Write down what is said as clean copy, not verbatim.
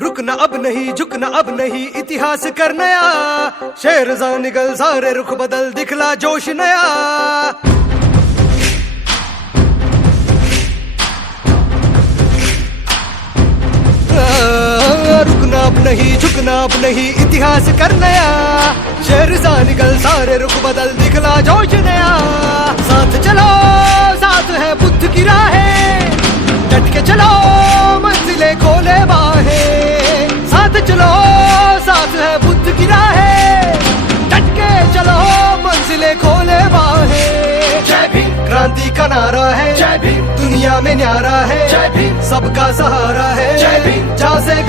रुकना अब नहीं झुकना अब नहीं इतिहास कर नया शेर जा निकल सारे रुख बदल दिखला जोश नया रुकना अब नहीं झुकना अब नहीं इतिहास कर नया शेर जा निकल सारे रुख बदल दिखला जोश नया साथ चलो साथ है बुद्ध की राहें डट के चलो मंजिलें खोले बाहें साथ चलो साथ है बुद्ध की राहें डट के चलो मंजिलें खोले बाहें जय भीम क्रांति का नारा है जय भीम दुनिया में न्यारा है जय भीम सबका सहारा है जय भीम जहाँ से